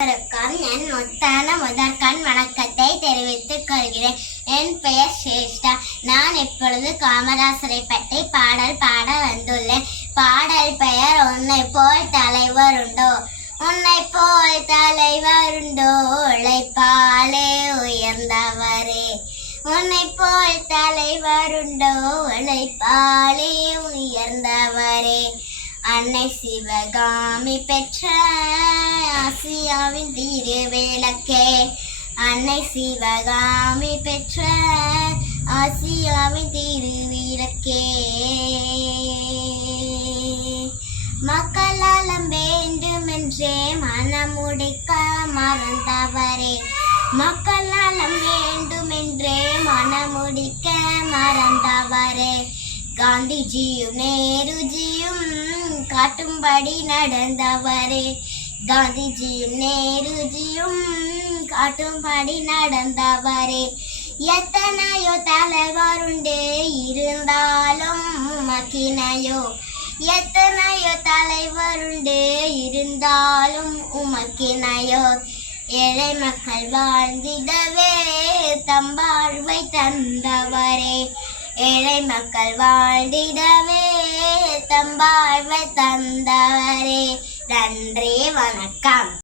என் முத்தான முதற்கண் வணக்கத்தை தெரிவித்துக் கொள்கிறேன். என் பெயர் சேஷ்டா. நான் இப்பொழுது காமராசரை பற்றி பாடல் பாட வந்துள்ளேன். பாடல் பெயர் உன்னை போல் தலைவர் உண்டோ, உன்னை போல் தலைவர் உண்டோ, உழைப்பாலே உயர்ந்தவரே, உன்னை போல் தலைவர் உண்டோ, உழைப்பாலே உயர்ந்தவரே. அன்னை சிவகாமி பெற்ற ஆசியாவின் திருவிளக்கே, அன்னை சிவகாமி பெற்ற ஆசியாவின் திருவிளக்கே. மக்களாலம் வேண்டுமென்றே மனமுடிக்க மறந்தவரே, மக்களாலம் வேண்டுமென்றே மனமுடிக்க மறந்தவரே. காந்திஜியும் நேருஜியும் காட்டும்படி நடந்தவரே, காந்திஜியும் நேருஜியும் காட்டும்படி நடந்தவரே. எத்தனையோ தலைவருண்டு இருந்தாலும் உமக்கினையோ, எத்தனையோ தலைவருண்டு இருந்தாலும் உமக்கினையோ. ஏழை மக்கள் வாழ்ந்திடவே தம் வாழ்வை தந்தவரே, ஏழை மக்கள் வாழ்ந்திடவே தம் வாழ்வை தந்தவரே. நன்றி, வணக்கம்.